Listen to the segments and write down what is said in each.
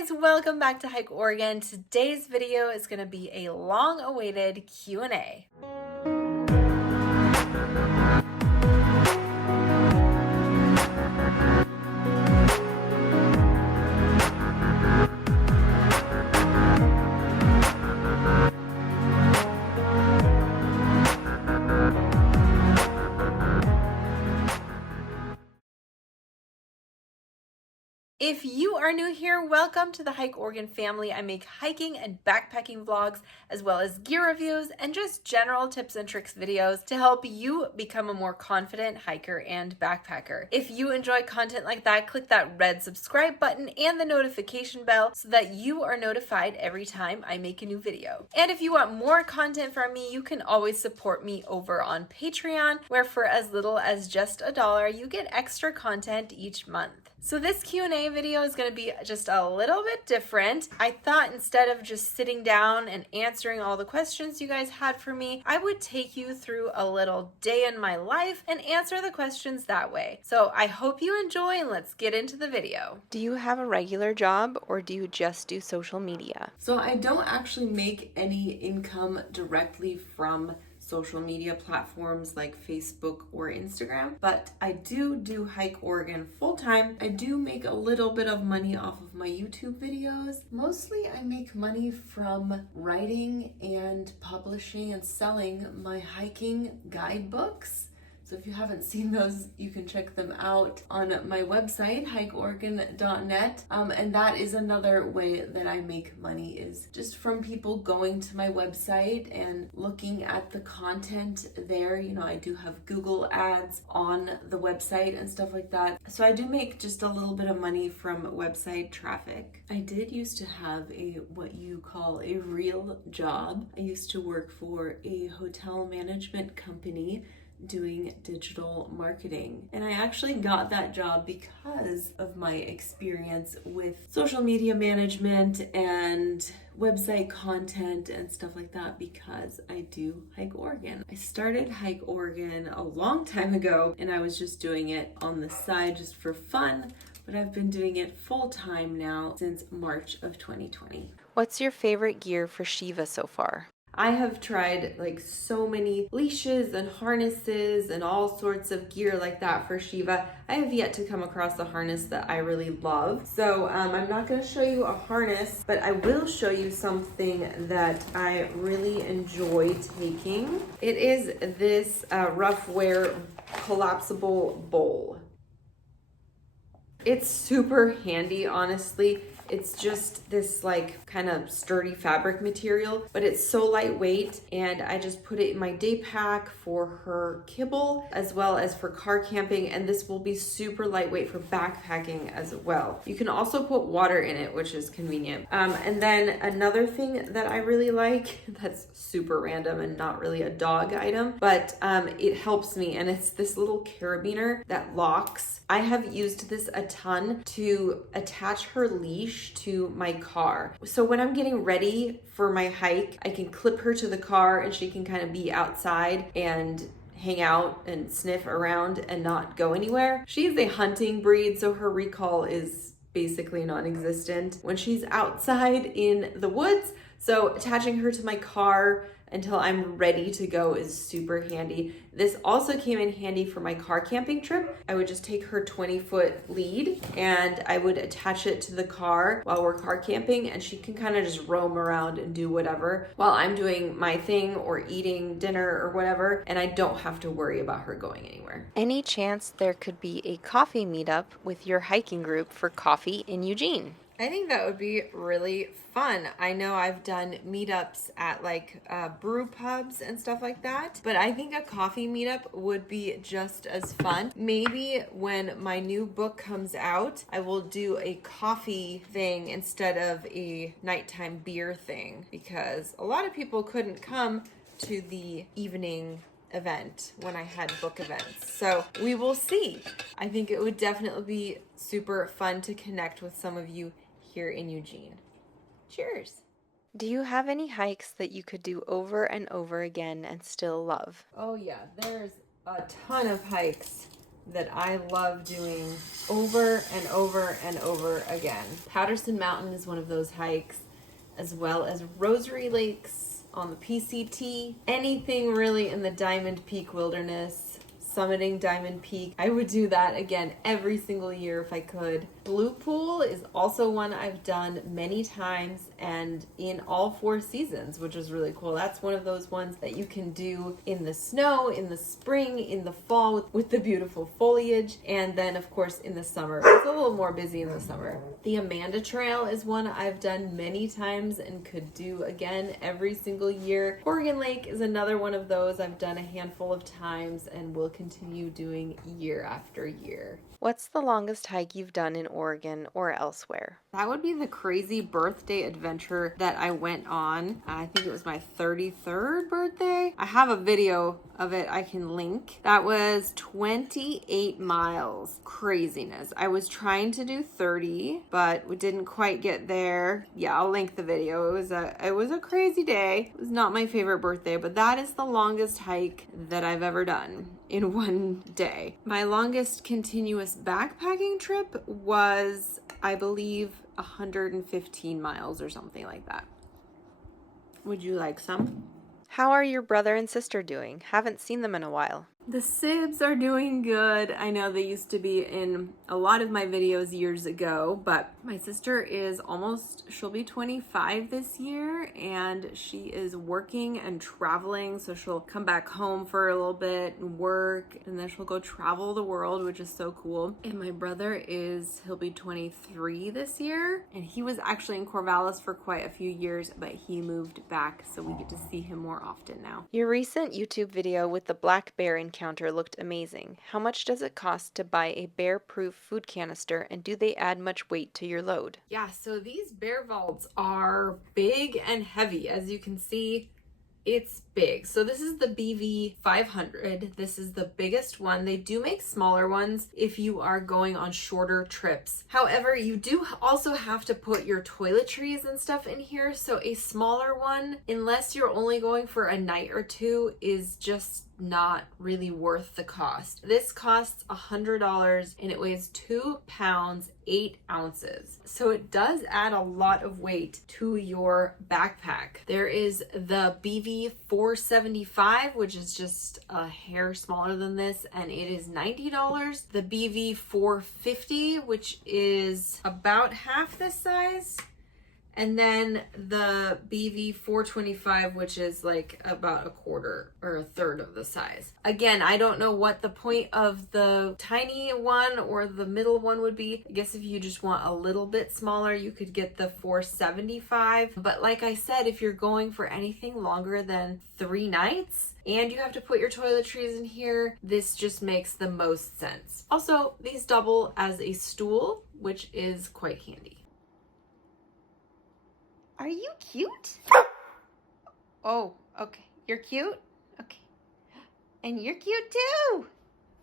guys, welcome back to Hike Oregon. Today's video is going to be a long-awaited Q&A. If you are new here, welcome to the Hike Oregon family. I make hiking and backpacking vlogs, as well as gear reviews and just general tips and tricks videos to help you become a more confident hiker and backpacker. If you enjoy content like that, click that red subscribe button and the notification bell so that you are notified every time I make a new video. And if you want more content from me, you can always support me over on Patreon, where for as little as just $1, you get extra content each month. So this Q&A video is going to be just a little bit different. I thought instead of just sitting down and answering all the questions you guys had for me, I would take you through a little day in my life and answer the questions that way. So I hope you enjoy, and let's get into the video. Do you have a regular job or do you just do social media? So I don't actually make any income directly from social media platforms like Facebook or Instagram, but I do Hike Oregon full-time. I do make a little bit of money off of my YouTube videos. Mostly I make money from writing and publishing and selling my hiking guidebooks. So if you haven't seen those, you can check them out on my website, hikeoregon.net. And that is another way that I make money, is just from people going to my website and looking at the content there. You know, I do have Google ads on the website and stuff like that. So I do make just a little bit of money from website traffic. I did used to have what you call a real job. I used to work for a hotel management company doing digital marketing. And I actually got that job because of my experience with social media management and website content and stuff like that, because I do Hike Oregon. I started Hike Oregon a long time ago, and I was just doing it on the side just for fun, but I've been doing it full time now since March of 2020. What's your favorite gear for Shiva so far? I have tried like so many leashes and harnesses and all sorts of gear like that for Shiva. I have yet to come across a harness that I really love. So I'm not going to show you a harness, but I will show you something that I really enjoy taking. It is this rough wear collapsible bowl. It's super handy, honestly. It's just this like kind of sturdy fabric material, but it's so lightweight, and I just put it in my day pack for her kibble as well as for car camping, and this will be super lightweight for backpacking as well. You can also put water in it, which is convenient. And then another thing that I really like that's super random and not really a dog item, but it helps me, and it's this little carabiner that locks. I have used this a ton to attach her leash to my car. So when I'm getting ready for my hike, I can clip her to the car and she can kind of be outside and hang out and sniff around and not go anywhere. She is a hunting breed, so her recall is basically non-existent when she's outside in the woods. So attaching her to my car until I'm ready to go is super handy. This also came in handy for my car camping trip. I would just take her 20-foot lead and I would attach it to the car while we're car camping, and she can kind of just roam around and do whatever while I'm doing my thing or eating dinner or whatever, and I don't have to worry about her going anywhere. Any chance there could be a coffee meetup with your hiking group for coffee in Eugene? I think that would be really fun. I know I've done meetups at like brew pubs and stuff like that, but I think a coffee meetup would be just as fun. Maybe when my new book comes out, I will do a coffee thing instead of a nighttime beer thing, because a lot of people couldn't come to the evening event when I had book events. So we will see. I think it would definitely be super fun to connect with some of you here in Eugene. Cheers. Do you have any hikes that you could do over and over again and still love? Oh yeah, there's a ton of hikes that I love doing over and over and over again. Patterson Mountain is one of those hikes, as well as Rosary Lakes on the PCT. Anything really in the Diamond Peak Wilderness, summiting Diamond Peak. I would do that again every single year if I could. Blue Pool is also one I've done many times and in all 4 seasons, which is really cool. That's one of those ones that you can do in the snow, in the spring, in the fall with the beautiful foliage, and then of course in the summer. It's a little more busy in the summer. The Amanda Trail is one I've done many times and could do again every single year. Oregon Lake is another one of those I've done a handful of times and will continue doing year after year. What's the longest hike you've done in Oregon or elsewhere? That would be the crazy birthday adventure that I went on. I think it was my 33rd birthday. I have a video of it I can link. That was 28 miles. Craziness. I was trying to do 30, but we didn't quite get there. Yeah, I'll link the video. It was a crazy day. It was not my favorite birthday, but that is the longest hike that I've ever done in one day. My longest continuous backpacking trip was, I believe, 115 miles or something like that. Would you like some? How are your brother and sister doing? Haven't seen them in a while. The Sibs are doing good. I know they used to be in a lot of my videos years ago, but my sister is she'll be 25 this year, and she is working and traveling, so she'll come back home for a little bit and work, and then she'll go travel the world, which is so cool. And my brother he'll be 23 this year, and he was actually in Corvallis for quite a few years, but he moved back, so we get to see him more often now. Your recent YouTube video with the black bear encounter looked amazing. How much does it cost to buy a bear-proof food canister, and do they add much weight to your load? Yeah, so these bear vaults are big and heavy. As you can see, it's big. So this is the BV 500. This is the biggest one. They do make smaller ones if you are going on shorter trips. However, you do also have to put your toiletries and stuff in here. So a smaller one, unless you're only going for a night or two, is just not really worth the cost. This costs $100 and it weighs 2 pounds, 8 ounces. So it does add a lot of weight to your backpack. There is the BV 475, which is just a hair smaller than this, and it is $90. The BV 450, which is about half this size. And then the BV 425, which is like about a quarter or a third of the size. Again, I don't know what the point of the tiny one or the middle one would be. I guess if you just want a little bit smaller, you could get the 475. But like I said, if you're going for anything longer than 3 nights, and you have to put your toiletries in here, this just makes the most sense. Also, these double as a stool, which is quite handy. Are you cute? Oh, okay. You're cute? Okay. And you're cute too.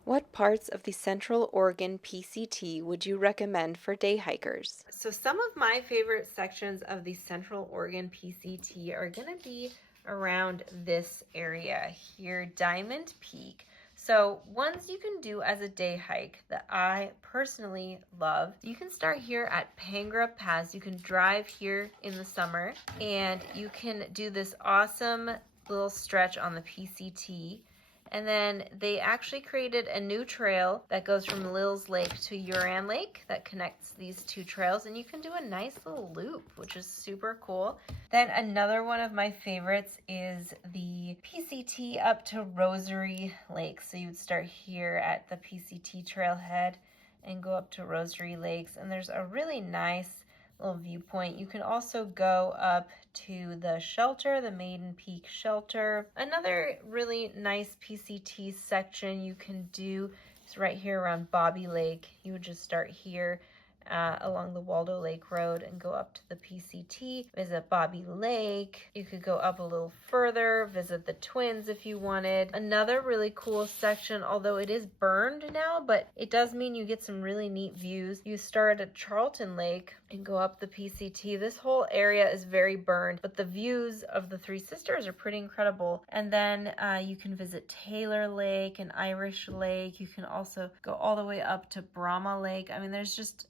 What parts of the Central Oregon PCT would you recommend for day hikers? So some of my favorite sections of the Central Oregon PCT are going to be around this area here, Diamond Peak. So ones you can do as a day hike that I personally love. You can start here at Pangra Pass. You can drive here in the summer and you can do this awesome little stretch on the PCT. And then they actually created a new trail that goes from Lil's Lake to Uran Lake that connects these 2 trails, and you can do a nice little loop, which is super cool. Then another one of my favorites is the PCT up to Rosary Lake. So you would start here at the PCT trailhead and go up to Rosary Lakes, and there's a really nice little viewpoint. You can also go up to the shelter, the Maiden Peak shelter. Another really nice PCT section you can do is right here around Bobby Lake. You would just start here along the Waldo Lake Road and go up to the PCT, visit Bobby Lake. You could go up a little further, visit the Twins if you wanted. Another really cool section, although it is burned now, but it does mean you get some really neat views. You start at Charlton Lake and go up the PCT. This whole area is very burned, but the views of the Three Sisters are pretty incredible. And then you can visit Taylor Lake and Irish Lake. You can also go all the way up to Brahma Lake. I mean, there's just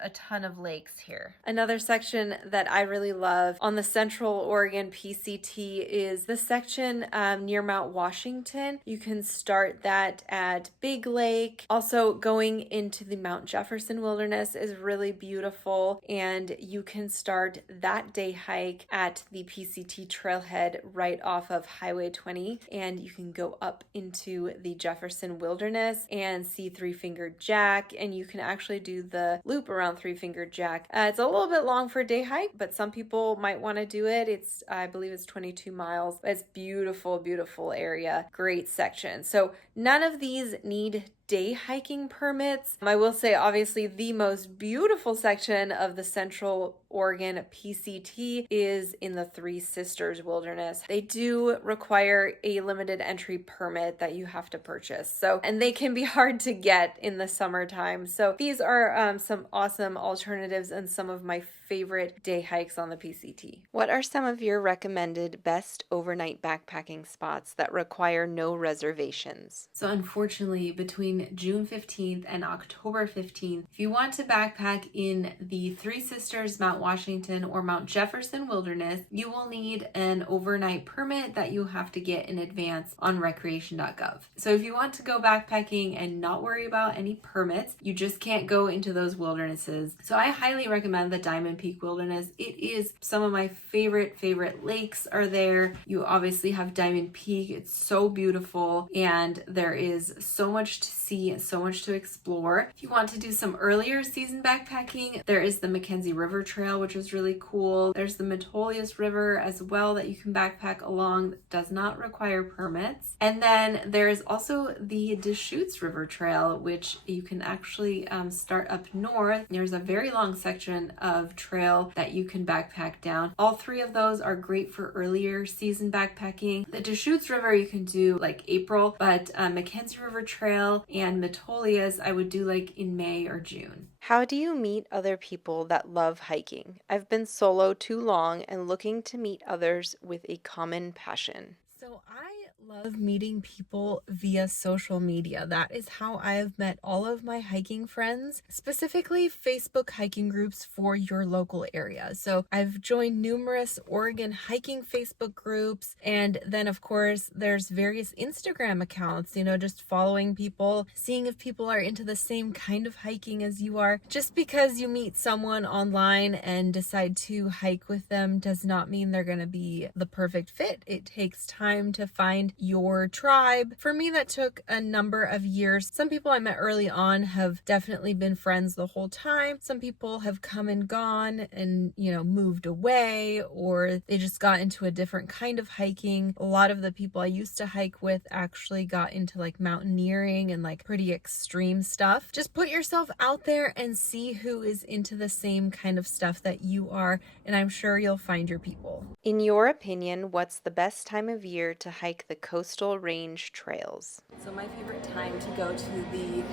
a ton of lakes here. Another section that I really love on the Central Oregon PCT is the section near Mount Washington. You can start that at Big Lake. Also, going into the Mount Jefferson Wilderness is really beautiful, and you can start that day hike at the PCT trailhead right off of Highway 20, and you can go up into the Jefferson Wilderness and see Three Fingered Jack, and you can actually do the loop around Three Fingered Jack. It's a little bit long for a day hike, but some people might want to do it. I believe it's 22 miles. It's beautiful, beautiful area. Great section. So none of these need day hiking permits. I will say, obviously, the most beautiful section of the Central Oregon PCT is in the Three Sisters Wilderness. They do require a limited entry permit that you have to purchase. And they can be hard to get in the summertime. So these are some awesome alternatives and some of my favorite day hikes on the PCT. What are some of your recommended best overnight backpacking spots that require no reservations? So unfortunately, between June 15th and October 15th, if you want to backpack in the Three Sisters, Mount Washington, or Mount Jefferson Wilderness, you will need an overnight permit that you have to get in advance on recreation.gov. So if you want to go backpacking and not worry about any permits, you just can't go into those wildernesses. So I highly recommend the Diamond Peak Wilderness. It is some of my favorite lakes are there. You obviously have Diamond Peak. It's so beautiful, and there is so much to see and so much to explore. If you want to do some earlier season backpacking, there is the Mackenzie River Trail, which is really cool. There's the Metolius River as well that you can backpack along. That does not require permits. And then there is also the Deschutes River Trail, which you can actually start up north. There's a very long section of trail that you can backpack down. All three of those are great for earlier season backpacking. The Deschutes River you can do like April, but Mackenzie River Trail and Metolius I would do like in May or June. How do you meet other people that love hiking? I've been solo too long and looking to meet others with a common passion. So I love meeting people via social media. That is how I have met all of my hiking friends, specifically Facebook hiking groups for your local area. So I've joined numerous Oregon hiking Facebook groups, and then of course there's various Instagram accounts, just following people, seeing if people are into the same kind of hiking as you are. Just because you meet someone online and decide to hike with them does not mean they're going to be the perfect fit. It takes time to find your tribe. For me, that took a number of years. Some people I met early on have definitely been friends the whole time. Some people have come and gone and, moved away, or they just got into a different kind of hiking. A lot of the people I used to hike with actually got into like mountaineering and like pretty extreme stuff. Just put yourself out there and see who is into the same kind of stuff that you are, and I'm sure you'll find your people. In your opinion, what's the best time of year to hike the Coastal Range trails? So my favorite time to go to the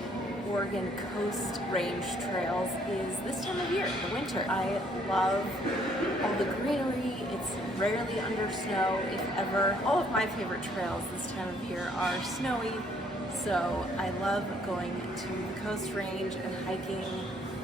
Oregon Coast Range trails is this time of year, the winter. I love all the greenery. It's rarely under snow, if ever. All of my favorite trails this time of year are snowy, so I love going to the Coast Range and hiking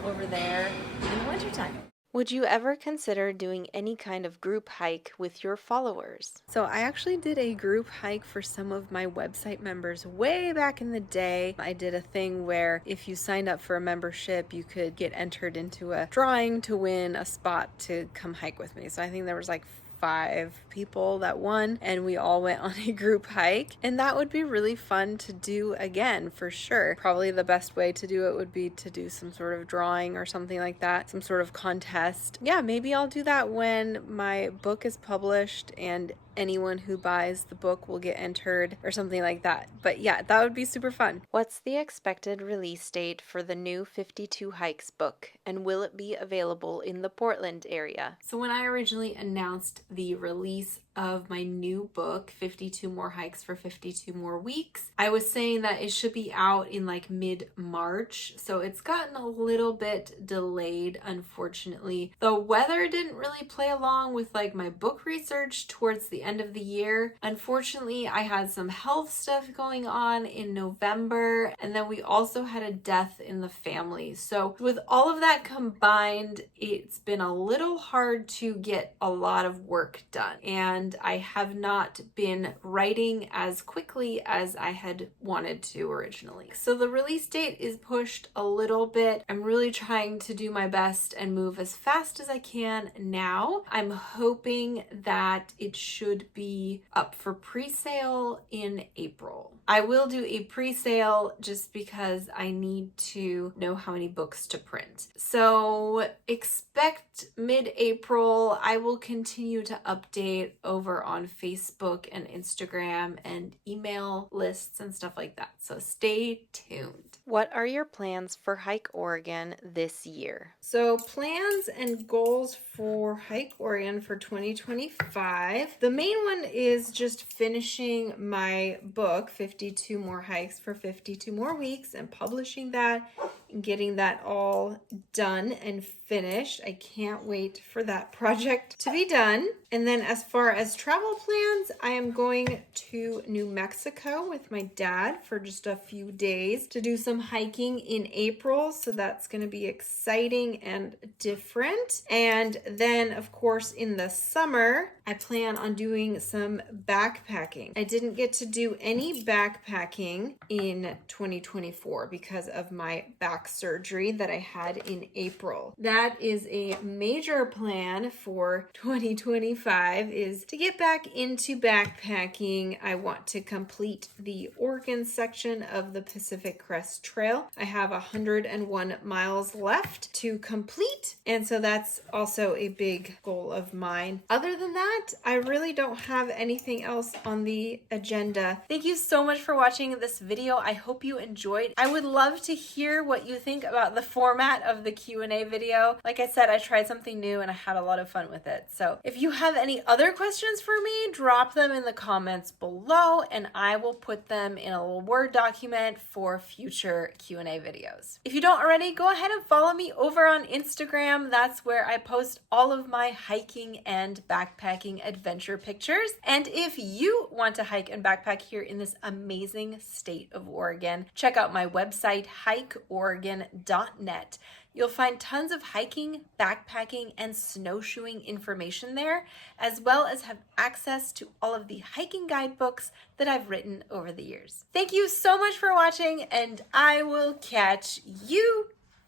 over there in the wintertime. Would you ever consider doing any kind of group hike with your followers? So I actually did a group hike for some of my website members way back in the day. I did a thing where if you signed up for a membership, you could get entered into a drawing to win a spot to come hike with me. So I think there was like 5 people that won, and we all went on a group hike, and that would be really fun to do again for sure. Probably the best way to do it would be to do some sort of drawing or something like that, some sort of contest. Yeah, maybe I'll do that when my book is published and anyone who buys the book will get entered or something like that. But yeah, that would be super fun. What's the expected release date for the new 52 Hikes book, and will it be available in the Portland area? So when I originally announced the release of my new book, 52 More Hikes for 52 More Weeks, I was saying that it should be out in like mid-March. So it's gotten a little bit delayed, unfortunately. The weather didn't really play along with like my book research towards the end of the year. Unfortunately, I had some health stuff going on in November, and then we also had a death in the family. So with all of that combined, it's been a little hard to get a lot of work done. And I have not been writing as quickly as I had wanted to originally. So the release date is pushed a little bit. I'm really trying to do my best and move as fast as I can now. I'm hoping that it should be up for pre-sale in April. I will do a pre-sale just because I need to know how many books to print. So expect mid-April. I will continue to update over on Facebook and Instagram and email lists and stuff like that. So stay tuned. What are your plans for Hike Oregon this year? So plans and goals for Hike Oregon for 2025. The main one is just finishing my book, 52 More Hikes for 52 More Weeks, and publishing that and getting that all done and finished. I can't wait for that project to be done. And then as far as travel plans, I am going to New Mexico with my dad for just a few days to do some hiking in April. So that's going to be exciting and different. And then of course in the summer, I plan on doing some backpacking. I didn't get to do any backpacking in 2024 because of my back surgery that I had in April. That is a major plan for 2025, is to get back into backpacking. I want to complete the Oregon section of the Pacific Crest Trail. I have 101 miles left to complete, and so that's also a big goal of mine. Other than that, I really don't have anything else on the agenda. Thank you so much for watching this video. I hope you enjoyed. I would love to hear what you think about the format of the Q&A video. Like I said, I tried something new and I had a lot of fun with it. So if you have any other questions for me, drop them in the comments below and I will put them in a little Word document for future Q&A videos. If you don't already, go ahead and follow me over on Instagram. That's where I post all of my hiking and backpacking adventure pictures. And if you want to hike and backpack here in this amazing state of Oregon, check out my website, hikeoregon.net. You'll find tons of hiking, backpacking, and snowshoeing information there, as well as have access to all of the hiking guidebooks that I've written over the years. Thank you so much for watching, and I will catch you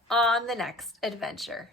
on the next adventure.